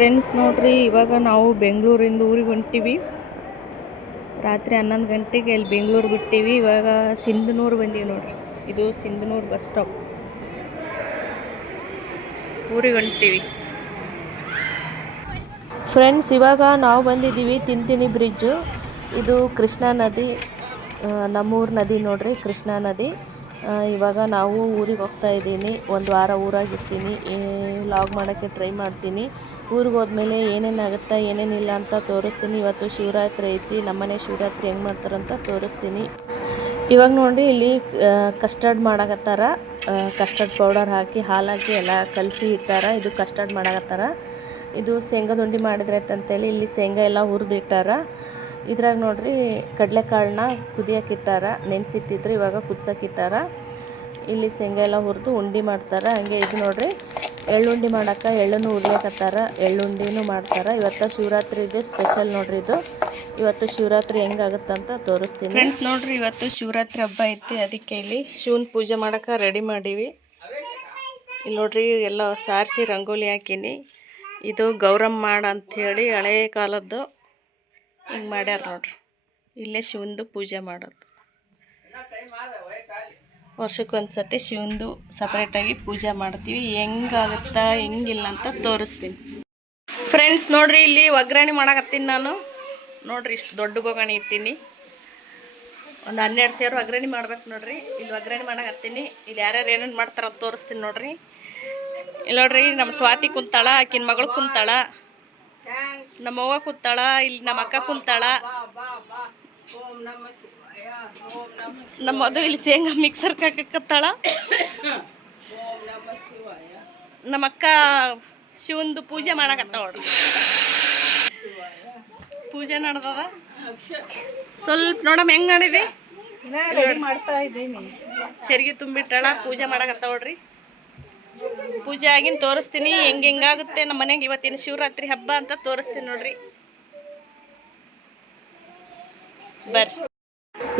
Friends ನೋಡ್ರಿ, ಇವಾಗ ನಾವು ಬೆಂಗಳೂರಿಂದ ಊರಿಗೆ ಹೊಂಟೀವಿ. ರಾತ್ರಿ ಹನ್ನೊಂದು ಗಂಟೆಗೆ ಅಲ್ಲಿ ಬೆಂಗಳೂರು ಬಿಟ್ಟೀವಿ. ಇವಾಗ ಸಿಂಧನೂರು ಬಂದೀವಿ ನೋಡ್ರಿ. ಇದು ಸಿಂಧನೂರು ಬಸ್ ಸ್ಟಾಪ್. ಊರಿಗೆ ಹೊಂಟೀವಿ. ಫ್ರೆಂಡ್ಸ್ ಇವಾಗ ನಾವು ಬಂದಿದ್ದೀವಿ ತಿಂತಿನಿ ಬ್ರಿಡ್ಜು ಇದು ಕೃಷ್ಣಾ ನದಿ ನಮ್ಮೂರು ನದಿ ನೋಡ್ರಿ, ಕೃಷ್ಣಾ ನದಿ. ಇವಾಗ ನಾವು ಊರಿಗೆ ಹೋಗ್ತಾ ಇದ್ದೀನಿ. ಒಂದು ವಾರ ಊರಾಗಿರ್ತೀನಿ ಲಾಗ್ ಮಾಡೋಕ್ಕೆ ಟ್ರೈ ಮಾಡ್ತೀನಿ. ಊರಿಗೆ ಹೋದ್ಮೇಲೆ ಏನೇನಾಗುತ್ತಾ ಏನೇನಿಲ್ಲ ಅಂತ ತೋರಿಸ್ತೀನಿ. ಇವತ್ತು ಶಿವರಾತ್ರಿ ಐತಿ, ನಮ್ಮನೆ ಶಿವರಾತ್ರಿ ಹೆಂಗೆ ಮಾಡ್ತಾರಂತ ತೋರಿಸ್ತೀನಿ. ಇವಾಗ ನೋಡಿ ಇಲ್ಲಿ ಕಸ್ಟರ್ಡ್ ಮಾಡಾಕತ್ತಾರ. ಕಸ್ಟರ್ಡ್ ಪೌಡರ್ ಹಾಕಿ ಹಾಲು ಹಾಕಿ ಎಲ್ಲ ಕಲಸಿ ಇಟ್ಟಾರ. ಇದು ಕಸ್ಟರ್ಡ್ ಮಾಡಾಕತ್ತಾರ. ಇದು ಶೇಂಗಾದ ಉಂಡೆ ಮಾಡಿದ್ರೆ ಇಲ್ಲಿ ಶೇಂಗಾ ಎಲ್ಲ ಹುರಿದಿಟ್ಟಾರ ಇದ್ರಾಗ ನೋಡಿರಿ ಕಡಲೆಕಾಳನ್ನ ಕುದಿಯಕ್ಕೆ ಇಟ್ಟಾರ. ನೆನೆಸಿಟ್ಟಿದ್ರೆ ಇವಾಗ ಇಟ್ಟಾರ. ಇಲ್ಲಿ ಶೇಂಗಾ ಎಲ್ಲ ಹುರಿದು ಉಂಡೆ ಮಾಡ್ತಾರೆ. ಹಂಗೆ ಇದು ನೋಡ್ರಿ ಎಳ್ಳುಂಡಿ ಮಾಡಕ್ಕೆ ಎಳ್ಳನ್ನು ಹುರಿಯಕತ್ತಾರ ಎಳ್ಳುಂಡಿನೂ ಮಾಡ್ತಾರ. ಇವತ್ತು ಶಿವರಾತ್ರಿದು ಸ್ಪೆಷಲ್ ನೋಡ್ರಿ ಇದು. ಇವತ್ತು ಶಿವರಾತ್ರಿ ಅಂತ ತೋರಿಸ್ತೀನಿ. ಫ್ರೆಂಡ್ಸ್ ನೋಡ್ರಿ, ಇವತ್ತು ಶಿವರಾತ್ರಿ ಹಬ್ಬ ಐತಿ, ಅದಕ್ಕೆ ಇಲ್ಲಿ ಶಿವನ ಪೂಜೆ ಮಾಡೋಕೆ ರೆಡಿ ಮಾಡೀವಿ. ಇಲ್ಲಿ ನೋಡ್ರಿ, ಎಲ್ಲ ಸಾರಿಸಿ ರಂಗೋಲಿ ಹಾಕೀನಿ. ಇದು ಗೌರಮ್ಮ ಮಾಡ ಅಂಥೇಳಿ ಹಳೇ ಕಾಲದ್ದು ಹಿಂಗೆ ಮಾಡ್ಯಾರ ನೋಡ್ರಿ. ಇಲ್ಲೇ ಶಿವಂದು ಪೂಜೆ ಮಾಡೋದು. ವರ್ಷಕ್ಕೊಂದು ಸತಿ ಶಿವಂದು ಸಪ್ರೇಟಾಗಿ ಪೂಜೆ ಮಾಡ್ತೀವಿ. ಹೆಂಗಾಗುತ್ತಾ, ಹೆಂಗಿಲ್ಲ ಅಂತ ತೋರಿಸ್ತೀನಿ. ಫ್ರೆಂಡ್ಸ್ ನೋಡ್ರಿ, ಇಲ್ಲಿ ಒಗ್ಗರಣೆ ಮಾಡಕತ್ತೀನಿ ನಾನು. ನೋಡ್ರಿ, ಇಷ್ಟು ದೊಡ್ಡ ಬೊಗಣಿ ಇರ್ತೀನಿ ಒಂದು ಹನ್ನೆರಡು ಸೇರು ಒಗ್ಗರಣೆ ಮಾಡ್ಬೇಕು ನೋಡ್ರಿ. ಇಲ್ಲಿ ಒಗ್ಗರಣೆ ಮಾಡಕತ್ತೀನಿ. ಇಲ್ಲಿ ಯಾರ್ಯಾರು ಏನೇನು ಮಾಡ್ತಾರ ತೋರಿಸ್ತೀನಿ ನೋಡ್ರಿ. ಇಲ್ಲಿ ನೋಡ್ರಿ, ನಮ್ಮ ಸ್ವಾತಿ ಕುಂತಾಳ, ಆಕಿನ ಮಗಳು ಕುಂತಾಳ. ನಮ್ಮ ಅವ್ವ ಕುಂತಾಳ, ಇಲ್ಲಿ ನಮ್ಮ ಅಕ್ಕ ಕುಂತಾಳ. ನಮ್ಮ ಮದುವೆ ಇಲ್ಲಿ ಶೇಂಗಾ ಮಿಕ್ಸರ್ ಕಾಕತ್ತಾಳ ನಮ್ಮ ಅಕ್ಕ ಶಿವಂದು ಪೂಜೆ ಮಾಡಕತ್ತಾಳ ನೋಡ್ರಿ. ಪೂಜೆ ನಡ್ದದ? ಸ್ವಲ್ಪ ನೋಡಮ್ಮ ಹೆಂಗ್ ಮಾಡಿದೆ? ಮಾಡ್ತಾ ಚರಿಗೆ ತುಂಬಿಟ್ಟಾಳ, ಪೂಜೆ ಮಾಡಕತ್ತಾವ ನೋಡ್ರಿ. ಪೂಜೆ ಆಗಿನ ತೋರಿಸ್ತೀನಿ, ಹೆಂಗ್ ಹೆಂಗಾಗುತ್ತೆ ನಮ್ಮ ಮನೆಗೆ ಇವತ್ತಿನ ಶಿವರಾತ್ರಿ ಹಬ್ಬ ಅಂತ ತೋರಿಸ್ತೀನಿ ನೋಡ್ರಿ. ಬರ್ರಿ.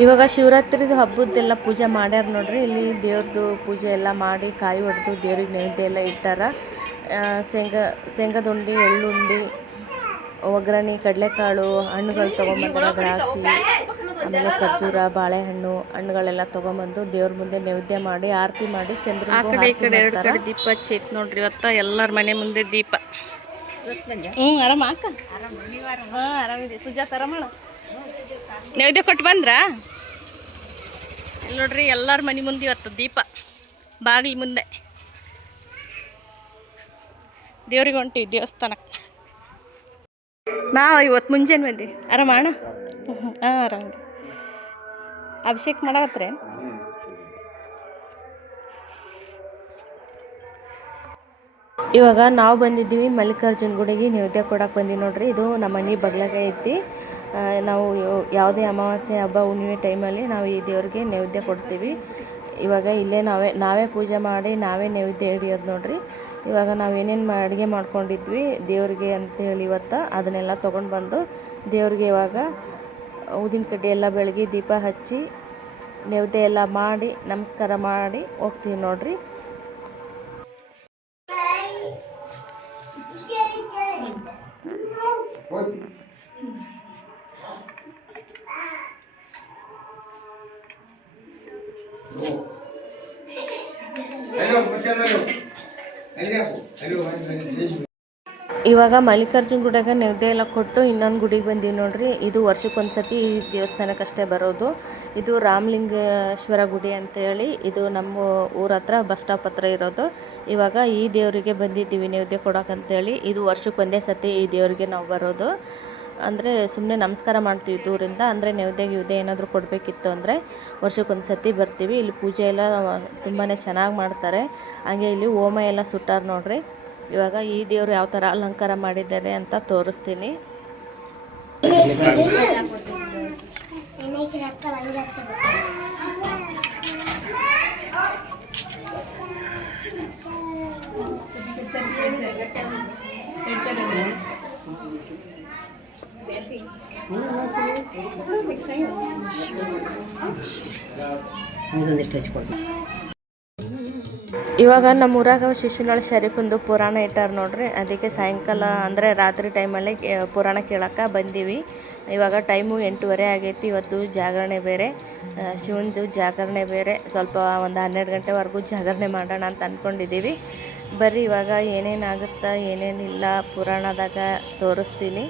ಇವಾಗ ಶಿವರಾತ್ರಿದು ಹಬ್ಬದ್ದೆಲ್ಲ ಪೂಜೆ ಮಾಡ್ಯಾರ ನೋಡ್ರಿ. ಇಲ್ಲಿ ದೇವ್ರದ್ದು ಪೂಜೆ ಎಲ್ಲ ಮಾಡಿ ಕಾಯಿ ಹೊಡೆದು ದೇವ್ರಿಗೆ ನೈವೇದ್ಯ ಎಲ್ಲ ಇಟ್ಟಾರ. ಶೇಂಗ ಶೇಂಗಾ ಶೇಂಗಾದ ಉಂಡೆ ಎಳ್ಳುಂಡಿ ಒಗ್ಗರಣೆ ಕಡಲೆಕಾಳು ಹಣ್ಣುಗಳು ತೊಗೊಂಬಂದಾರ ದ್ರಾಕ್ಷಿ ಆಮೇಲೆ ಖರ್ಜೂರ ಬಾಳೆಹಣ್ಣು ಹಣ್ಣುಗಳೆಲ್ಲ ತೊಗೊಂಬಂದು ದೇವ್ರ ಮುಂದೆ ನೈವೇದ್ಯ ಮಾಡಿ ಆರತಿ ಮಾಡಿ ಚಂದ್ರ ಆ ಕಡೆ ಈ ಕಡೆ ಎರಡು ಕಡೆ ದೀಪ ಹಚ್ಚೈತ್ ನೋಡ್ರಿ ಇವತ್ತ ಎಲ್ಲರ ಮನೆ ಮುಂದೆ ದೀಪ. ಹ್ಞೂ ಆರಾಮ ಅಕ್ಕ? ಹಾಂ ಆರಾಮಿದೆ. ಸುಜಾತ ಆರಾಮಣ ನೈವೇದ್ಯ ಕೊಟ್ಟು ಬಂದ್ರಾ? ನೋಡ್ರಿ ಎಲ್ಲರ ಮನೆ ಮುಂದೆ ಇವತ್ತು ದೀಪ. ಬಾಗಿಲು ಮುಂದೆ. ದೇವ್ರಿಗೆ ಹೊಂಟಿ ದೇವಸ್ಥಾನಕ್ಕೆ ನಾವು ಇವತ್ತು ಮುಂಜಾನೆ ಬಂದಿ ಆರಾಮ ಅಣ್ಣ? ಹಾಂ ಆರಾಮ ಅಭಿಷೇಕ ಮಾಡತ್ರೆ ಇವಾಗ ನಾವು ಬಂದಿದ್ದೀವಿ ಮಲ್ಲಿಕಾರ್ಜುನ ಗುಡಿಗೆ ನೈವೇದ್ಯ ಕೊಡಕ್ಕೆ ಬಂದೀವಿ ನೋಡ್ರಿ. ಇದು ನಮ್ಮ ಮನೆ ಬಗ್ಲಾಗ ಐತಿ. ನಾವು ಯಾವುದೇ ಅಮಾವಾಸ್ಯೆ ಹಬ್ಬ ಹುಣ್ಣಿಮೆ ಟೈಮಲ್ಲಿ ನಾವು ಈ ದೇವ್ರಿಗೆ ನೈವೇದ್ಯ ಕೊಡ್ತೀವಿ. ಇವಾಗ ಇಲ್ಲೇ ನಾವೇ ನಾವೇ ಪೂಜೆ ಮಾಡಿ ನಾವೇ ನೈವೇದ್ಯ ಹಿಡಿಯೋದು ನೋಡ್ರಿ. ಇವಾಗ ನಾವು ಏನೇನು ಅಡುಗೆ ಮಾಡ್ಕೊಂಡಿದ್ವಿ ದೇವ್ರಿಗೆ ಅಂತೇಳಿ ಇವತ್ತು ಅದನ್ನೆಲ್ಲ ತೊಗೊಂಡು ಬಂದು ದೇವ್ರಿಗೆ ಇವಾಗ ಊದಿನ ಕಡ್ಡಿ ಎಲ್ಲ ಬೆಳಗ್ಗೆ ದೀಪ ಹಚ್ಚಿ ನೈವೇದ್ಯ ಎಲ್ಲ ಮಾಡಿ ನಮಸ್ಕಾರ ಮಾಡಿ ಹೋಗ್ತೀವಿ ನೋಡ್ರಿ. ಇವಾಗ ಮಲ್ಲಿಕಾರ್ಜುನ ಗುಡಿಯಾಗ ನೆವದೆ ಎಲ್ಲ ಕೊಟ್ಟು ಇನ್ನೊಂದು ಗುಡಿಗೆ ಬಂದೀವಿ ನೋಡ್ರಿ. ಇದು ವರ್ಷಕ್ಕೊಂದ್ಸತಿ ಈ ದೇವಸ್ಥಾನಕ್ಕಷ್ಟೇ ಬರೋದು. ಇದು ರಾಮಲಿಂಗೇಶ್ವರ ಗುಡಿ ಅಂತೇಳಿ ಇದು ನಮ್ಮ ಊರ ಹತ್ರ ಬಸ್ ಸ್ಟಾಪ್ ಹತ್ರ ಇರೋದು. ಇವಾಗ ಈ ದೇವರಿಗೆ ಬಂದಿದ್ದೀವಿ ನೈವೇದ್ಯ ಕೊಡೋಕಂತೇಳಿ ಇದು ವರ್ಷಕ್ಕೊಂದೇ ಸತಿ ಈ ದೇವರಿಗೆ ನಾವು ಬರೋದು. ಅಂದರೆ ಸುಮ್ಮನೆ ನಮಸ್ಕಾರ ಮಾಡ್ತೀವಿ ದೂರಿಂದ, ಅಂದರೆ ನೈವೇದ್ಯ ಇವ್ದೆ ಏನಾದರೂ ಕೊಡಬೇಕಿತ್ತು ಅಂದರೆ ವರ್ಷಕ್ಕೊಂದು ಸತಿ ಬರ್ತೀವಿ. ಇಲ್ಲಿ ಪೂಜೆ ಎಲ್ಲ ತುಂಬಾ ಚೆನ್ನಾಗಿ ಮಾಡ್ತಾರೆ. ಹಾಗೆ ಇಲ್ಲಿ ಹೋಮ ಎಲ್ಲ ಸುಟ್ಟಾರ ನೋಡ್ರಿ. ಇವಾಗ ಈ ದೇವರು ಯಾವ ಥರ ಅಲಂಕಾರ ಮಾಡಿದ್ದಾರೆ ಅಂತ ತೋರಿಸ್ತೀನಿ. ಇವಾಗ ನಮ್ಮ ಊರಾಗ ಶಿಶುನಾಳ ಶರೀಫಂದು ಪುರಾಣ ಇಟ್ಟಾರ ನೋಡ್ರಿ. ಅದಕ್ಕೆ ಸಾಯಂಕಾಲ ಅಂದರೆ ರಾತ್ರಿ ಟೈಮಲ್ಲಿ ಪುರಾಣ ಕೇಳೋಕೆ ಬಂದೀವಿ. ಇವಾಗ ಟೈಮು ಎಂಟೂವರೆ ಆಗೈತಿ. ಇವತ್ತು ಜಾಗರಣೆ ಬೇರೆ. ಶಿವಂದು ಜಾಗರಣೆ ಬೇರೆ. ಸ್ವಲ್ಪ ಒಂದು ಹನ್ನೆರಡು ಗಂಟೆವರೆಗೂ ಜಾಗರಣೆ ಮಾಡೋಣ ಅಂತ ಅಂದ್ಕೊಂಡಿದ್ದೀವಿ ಬರ್ರಿ, ಇವಾಗ ಏನೇನಾಗುತ್ತಾ, ಏನೇನಿಲ್ಲ, ಪುರಾಣದಾಗ ತೋರಿಸ್ತೀನಿ.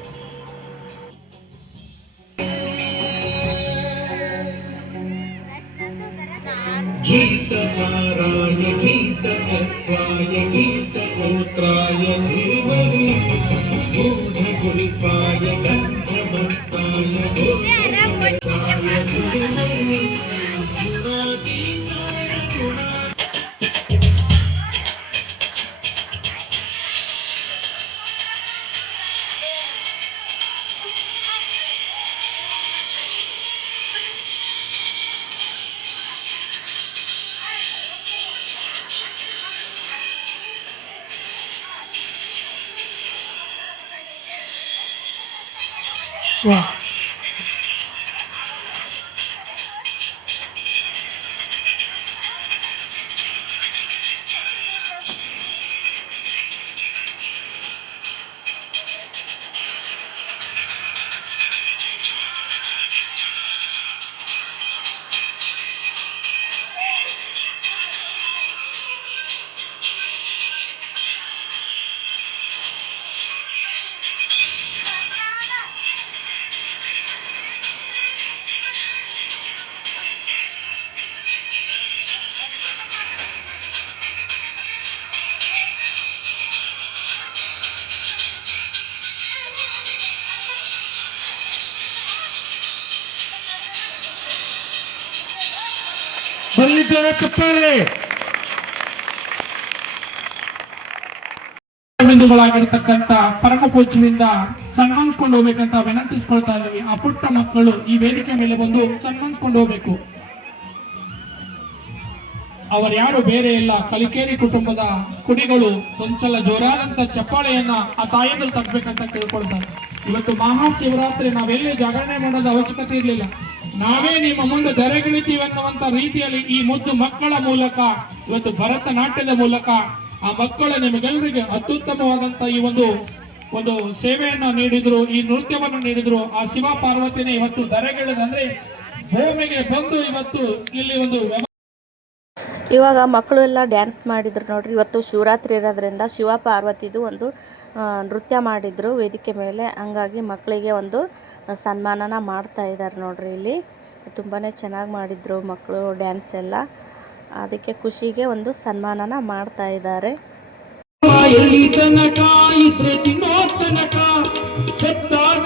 गीतसाराय गीततत्त्वाय गीतगोत्राय धीमहि गूढगुल्फाय गन्धमुक्ताय ಜೋರ ಚಪ್ಪಾಳೆ ಬಿಂದುಗಳಾಗಿರ್ತಕ್ಕಂಥ ಪರಮ ಪೂಜ್ಯದಿಂದ ಸನ್ಮಾನಿಸ್ಕೊಂಡು ಹೋಗ್ಬೇಕಂತ ವಿನಂತಿಸ್ಕೊಳ್ತಾ ಇದ್ದೀವಿ. ಆ ಪುಟ್ಟ ಮಕ್ಕಳು ಈ ವೇದಿಕೆ ಮೇಲೆ ಬಂದು ಸನ್ಮಾನಿಸ್ಕೊಂಡು ಹೋಗ್ಬೇಕು. ಅವರು ಯಾರು ಬೇರೆ ಇಲ್ಲ. ಕಲಿಕೇರಿ ಕುಟುಂಬದ ಕುಡಿಗಳು ಒಂದ್ಸಲ ಜೋರಾದಂತ ಚಪ್ಪಾಳೆಯನ್ನ ಆ ತಾಯಿಯಲ್ಲಿ ತಗ್ಬೇಕಂತ ಕೇಳ್ಕೊಳ್ತಾರೆ ಇವತ್ತು ಮಹಾಶಿವರಾತ್ರಿ, ನಾವೆಲ್ಲೂ ಜಾಗರಣೆ ಮಾಡೋದ ಅವಶ್ಯಕತೆ ಇರಲಿಲ್ಲ. ನಾವೇ ನಿಮ್ಮ ಮುಂದೆ ಅನ್ನುವಂತ ರೀತಿಯಲ್ಲಿ ಈ ಮುದ್ದು ಮಕ್ಕಳ ಮೂಲಕ, ಇವತ್ತು ಭರತನಾಟ್ಯದ ಮೂಲಕ ಆ ಮಕ್ಕಳು ನಿಮಗೆಲ್ಲರಿಗೆ ಅತ್ಯುತ್ತಮವಾದಂತ ಈ ಒಂದು ಒಂದು ಸೇವೆಯನ್ನು ನೀಡಿದ್ರು, ಈ ನೃತ್ಯವನ್ನು ನೀಡಿದ್ರು. ಆ ಶಿವ ಪಾರ್ವತಿನೇ ಇವತ್ತು ಧರೆಗಿಳಿದಂದ್ರೆ ಭೂಮಿಗೆ ಬಂದು ಇವತ್ತು ಇಲ್ಲಿ ಒಂದು ಇವಾಗ ಮಕ್ಕಳು ಎಲ್ಲ ಡ್ಯಾನ್ಸ್ ಮಾಡಿದ್ರು ನೋಡ್ರಿ. ಇವತ್ತು ಶಿವರಾತ್ರಿ ಇರೋದ್ರಿಂದ ಶಿವ ಪಾರ್ವತಿದು ಒಂದು ನೃತ್ಯ ಮಾಡಿದ್ರು. ವೇದಿಕೆ ಮೇಲೆ ಹಂಗಾಗಿ ಮಕ್ಕಳಿಗೆ ಒಂದು ಸನ್ಮಾನನ ಮಾಡ್ತಾ ಇದ್ದಾರೆ ನೋಡ್ರಿ ಇಲ್ಲಿ. ತುಂಬಾ ಚೆನ್ನಾಗಿ ಮಾಡಿದ್ರು ಮಕ್ಕಳು ಡ್ಯಾನ್ಸ್ ಎಲ್ಲ. ಅದಕ್ಕೆ ಖುಷಿಗೆ ಒಂದು ಸನ್ಮಾನನ ಮಾಡ್ತಾ ಇದ್ದಾರೆ ಸತ್ತಾಗ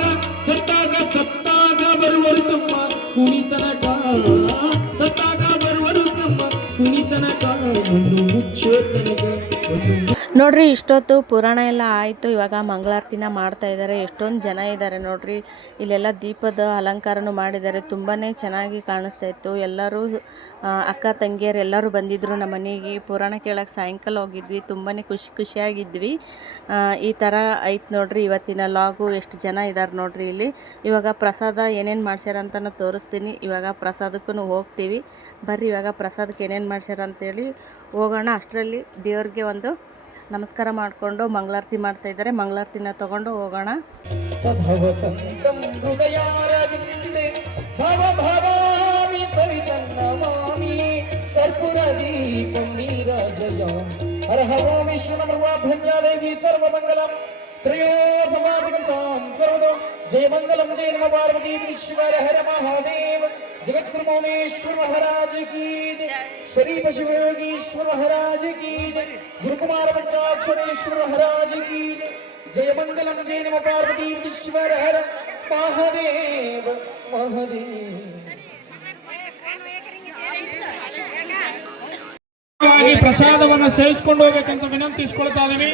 ನೋಡ್ರಿ, ಇಷ್ಟೊತ್ತು ಪುರಾಣ ಎಲ್ಲ ಆಯಿತು. ಇವಾಗ ಮಂಗಳಾರತಿನ ಮಾಡ್ತಾ ಇದ್ದಾರೆ ಎಷ್ಟೊಂದು ಜನ ಇದ್ದಾರೆ ನೋಡ್ರಿ. ಇಲ್ಲೆಲ್ಲ ದೀಪದ ಅಲಂಕಾರನೂ ಮಾಡಿದ್ದಾರೆ. ತುಂಬಾ ಚೆನ್ನಾಗಿ ಕಾಣಿಸ್ತಾ ಇತ್ತು. ಎಲ್ಲರೂ ಅಕ್ಕ, ತಂಗಿಯರು ಎಲ್ಲರೂ ಬಂದಿದ್ದರು ನಮ್ಮ ಮನೆಗೆ. ಪುರಾಣ ಕೇಳಕ್ಕೆ ಸಾಯಂಕಾಲ ಹೋಗಿದ್ವಿ. ತುಂಬಾ ಖುಷಿ ಖುಷಿಯಾಗಿದ್ವಿ. ಈ ಥರ ಐತೆ ನೋಡ್ರಿ. ಇವತ್ತಿನ ಲಾಗು ಎಷ್ಟು ಜನ ಇದ್ದಾರೆ ನೋಡ್ರಿ ಇಲ್ಲಿ. ಇವಾಗ ಪ್ರಸಾದ ಏನೇನು ಮಾಡ್ಸ್ಯಾರ ಅಂತ ತೋರಿಸ್ತೀನಿ. ಇವಾಗ ಪ್ರಸಾದಕ್ಕೂ ಹೋಗ್ತೀವಿ. ಬರ್ರಿ, ಇವಾಗ ಪ್ರಸಾದಕ್ಕೆ ಏನೇನು ಮಾಡ್ಸ್ಯಾರ ಅಂತೇಳಿ ಹೋಗೋಣ. ಅಷ್ಟರಲ್ಲಿ ದೇವ್ರಿಗೆ ಒಂದು ನಮಸ್ಕಾರ ಮಾಡಿಕೊಂಡು ಮಂಗಳಾರತಿ ಮಾಡ್ತಾ ಇದ್ದಾರೆ. ಮಂಗಳಾರತಿನ ತಗೊಂಡು ಹೋಗೋಣ. ಜಯ ಮಂಗಲಂ ಜಯ ನಮ. ಪಾರ್ವತಿ ಶಿವರ ಹರ ಮಹಾದೇವ. ಜಗದ್ಗುರು ಮೌನೇಶ್ವರ ಮಹಾರಾಜ ಕಿ ಜಯ ಶರೀಫ ಶಿವಯೋಗೀಶ್ವರ ಮಹಾರಾಜ ಕಿ ಜಯ ಗುರುಕುಮಾರ ಪಂಚಾಕ್ಷರೇಶ್ವರ ಮಹಾರಾಜ ಕಿ ಜಯ ಜಯ ಮಂಗಲಂ ಜಯ ನಮ ಪಾರ್ವತಿ ವಿಶ್ವರ ಹರ ಮಹಾದೇವ ಮಹಾದೇವ ಹಾಗಾಗಿ ಪ್ರಸಾದವನ್ನು ಸೇವಿಸ್ಕೊಂಡು ಹೋಗ್ಬೇಕಂತ ವಿನಂತಿಸ್ಕೊಳ್ತಾ ಇದೀವಿ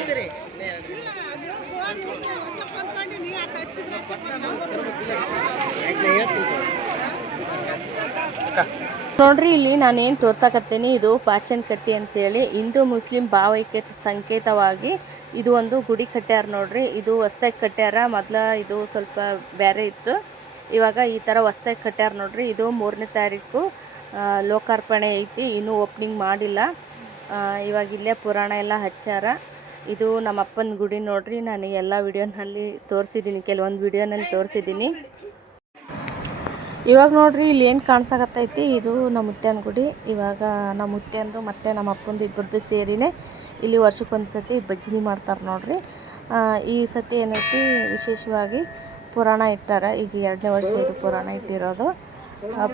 ನೋಡ್ರಿ, ಇಲ್ಲಿ ನಾನೇನು ತೋರ್ಸಕತ್ತೀನಿ, ಇದು ಪಾಚನ್ ಕಟ್ಟಿ ಅಂತೇಳಿ ಹಿಂದೂ ಮುಸ್ಲಿಂ ಭಾವೈಕ್ಯತೆ ಸಂಕೇತವಾಗಿ ಇದು ಒಂದು ಗುಡಿ ಕಟ್ಟ್ಯಾರ ನೋಡ್ರಿ. ಇದು ಹೊಸ್ದಾಗಿ ಕಟ್ಟ್ಯಾರ, ಮೊದ್ಲ ಇದು ಸ್ವಲ್ಪ ಬೇರೆ ಇತ್ತು. ಇವಾಗ ಈ ಥರ ಹೊಸ್ದಾಗಿ ಕಟ್ಟ್ಯಾರ ನೋಡ್ರಿ. ಇದು ಮೂರನೇ ತಾರೀಕು ಲೋಕಾರ್ಪಣೆ ಐತಿ, ಇನ್ನೂ ಓಪನಿಂಗ್ ಮಾಡಿಲ್ಲ. ಇವಾಗ ಇಲ್ಲೇ ಪುರಾಣ ಎಲ್ಲ ಹಚ್ಚಾರ. ಇದು ನಮ್ಮ ಅಪ್ಪನ ಗುಡಿ ನೋಡ್ರಿ. ನಾನು ಎಲ್ಲ ವಿಡಿಯೋನಲ್ಲಿ ತೋರಿಸಿದ್ದೀನಿ, ಕೆಲವೊಂದು ವಿಡಿಯೋನಲ್ಲಿ ತೋರಿಸಿದ್ದೀನಿ. ಇವಾಗ ನೋಡ್ರಿ ಇಲ್ಲಿ ಏನು ಕಾಣಿಸಕತ್ತೈತಿ? ಇದು ನಮ್ಮ ಮುತ್ಯಾನ ಗುಡಿ. ಇವಾಗ ನಮ್ಮ ಮುತ್ಯಂದು ಮತ್ತು ನಮ್ಮ ಅಪ್ಪಂದು ಇಬ್ಬರದ್ದು ಸೇರಿನೇ ಇಲ್ಲಿ ವರ್ಷಕ್ಕೊಂದು ಸತಿ ಭಜನೆ ಮಾಡ್ತಾರೆ ನೋಡ್ರಿ. ಈ ಸತಿ ಏನೈತಿ? ವಿಶೇಷವಾಗಿ ಪುರಾಣ ಇಟ್ಟಾರ. ಈಗ ಎರಡನೇ ವರ್ಷ ಇದು ಪುರಾಣ ಇಟ್ಟಿರೋದು.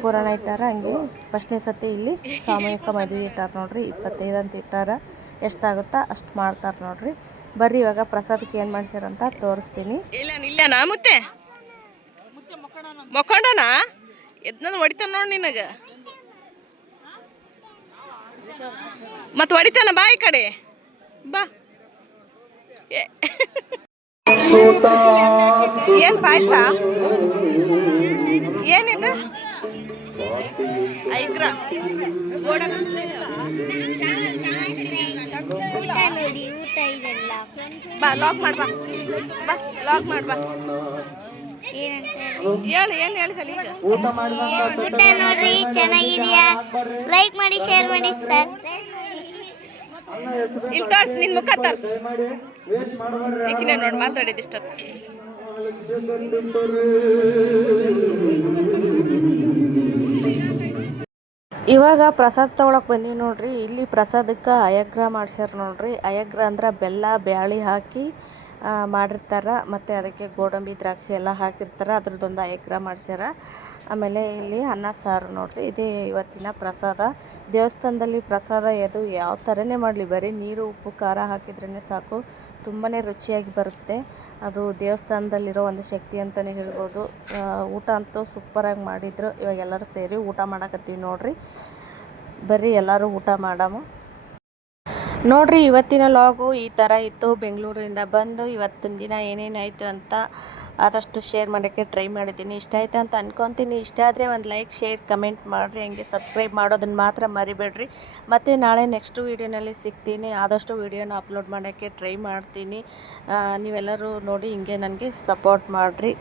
ಪುರಾಣ ಇಟ್ಟಾರ, ಹಂಗೆ ಫಸ್ಟ್ನೇ ಸತಿ ಇಲ್ಲಿ ಸಾಮೂಹಿಕ ಮದುವೆ ಇಟ್ಟಾರ ನೋಡ್ರಿ. ಇಪ್ಪತ್ತೈದು ಅಂತ ಇಟ್ಟಾರ. ಎಷ್ಟಾಗುತ್ತಾ ಅಷ್ಟು ಮಾಡ್ತಾರೆ ನೋಡ್ರಿ. ಬರ್ರಿ ಇವಾಗ ಪ್ರಸಾದಕ್ಕೆ ಏನು ಮಾಡ್ಸ್ಯಾರಂತ ತೋರಿಸ್ತೀನಿ. ಇಲ್ಲ ಇಲ್ಲನಾ ಮುತ್ತೆ? ಮಕ್ಕೊಂಡನ ಎದ್ನಂದು ಹೊಡಿತಾನ ನೋಡಿ ನಿನಗ. ಮತ್ತೆ ಹೊಡಿತಾನ ಬಾ ಈ ಕಡೆ. ಬಾ. ಏನ್ ಪಾಯಸ? ಏನಿದು? ಇದೆಲ್ಲ ಬಾ ಲಾಕ್ ಮಾಡ್ಬಾ. ಬಾ ಲಾಕ್ ಮಾಡ್ಬಾ. ಹೇಳು? ಏನ್ ಹೇಳಿದಲ್ಲ ಈಗ? ಊಟ ನೋಡ್ರಿ? ಚೆನ್ನಾಗಿದೆಯಾ? ಲೈಕ್ ಮಾಡಿ ಶೇರ್ ಮಾಡಿ ಸರ್ ಇಲ್ಲಿ ತೋರ್ಸ್ ನಿನ್ ಮುಖ ತೋರ್ಸ್. ಈಗಿನ ನೋಡಿ ಇಷ್ಟೊತ್ತು. ಇವಾಗ ಪ್ರಸಾದ ತೊಗೊಳಕ್ಕೆ ಬಂದೀವಿ ನೋಡ್ರಿ. ಇಲ್ಲಿ ಪ್ರಸಾದಕ್ಕೆ ಅಯಗ್ರ ಮಾಡ್ಸ್ಯಾರ ನೋಡ್ರಿ. ಅಯಗ್ರ ಅಂದ್ರ ಬೆಲ್ಲ ಬ್ಯಾಳಿ ಹಾಕಿ ಮಾಡಿರ್ತಾರ. ಮತ್ತು ಅದಕ್ಕೆ ಗೋಡಂಬಿ, ದ್ರಾಕ್ಷಿ ಎಲ್ಲ ಹಾಕಿರ್ತಾರೆ. ಅದ್ರದ್ದೊಂದು ಎಗ್ರ ಮಾಡ್ಸ್ಯಾರ. ಆಮೇಲೆ ಇಲ್ಲಿ ಅನ್ನ, ಸಾರು ನೋಡಿರಿ. ಇದೇ ಇವತ್ತಿನ ಪ್ರಸಾದ. ದೇವಸ್ಥಾನದಲ್ಲಿ ಪ್ರಸಾದ ಅದು ಯಾವ ಥರನೇ ಮಾಡಲಿ. ಬರೀ ನೀರು, ಉಪ್ಪು, ಖಾರ ಹಾಕಿದ್ರೇ ಸಾಕು. ತುಂಬಾ ರುಚಿಯಾಗಿ ಬರುತ್ತೆ. ಅದು ದೇವಸ್ಥಾನದಲ್ಲಿರೋ ಒಂದು ಶಕ್ತಿ ಅಂತಲೇ ಹೇಳ್ಬೋದು. ಊಟ ಅಂತೂ ಸೂಪರಾಗಿ ಮಾಡಿದ್ರು. ಇವಾಗ ಎಲ್ಲರೂ ಸೇರಿ ಊಟ ಮಾಡಕತ್ತೀವಿ ನೋಡಿರಿ. ಬರ್ರಿ ಎಲ್ಲರೂ ಊಟ ಮಾಡಾಮು. ನೋಡ್ರಿ, ಇವತ್ತಿನ ಲಾಗು ಈ ಥರ ಇತ್ತು. ಬೆಂಗಳೂರಿಂದ ಬಂದು ಇವತ್ತಿನ ದಿನ ಏನೇನಾಯಿತು ಅಂತ ಆದಷ್ಟು ಶೇರ್ ಮಾಡೋಕ್ಕೆ ಟ್ರೈ ಮಾಡಿದ್ದೀನಿ. ಇಷ್ಟ ಆಯ್ತು ಅಂತ ಅಂದ್ಕೊತೀನಿ ಇಷ್ಟ ಆದರೆ ಒಂದು ಲೈಕ್ ಶೇರ್ ಕಮೆಂಟ್ ಮಾಡಿರಿ. ಹಂಗೆ ಸಬ್ಸ್ಕ್ರೈಬ್ ಮಾಡೋದನ್ನು ಮಾತ್ರ ಮರಿಬೇಡ್ರಿ. ಮತ್ತು ನಾಳೆ ನೆಕ್ಸ್ಟು ವೀಡಿಯೋನಲ್ಲಿ ಸಿಗ್ತೀನಿ. ಆದಷ್ಟು ವೀಡಿಯೋನ ಅಪ್ಲೋಡ್ ಮಾಡೋಕ್ಕೆ ಟ್ರೈ ಮಾಡ್ತೀನಿ. ನೀವೆಲ್ಲರೂ ನೋಡಿ, ಹಿಂಗೆ ನನಗೆ ಸಪೋರ್ಟ್ ಮಾಡಿರಿ.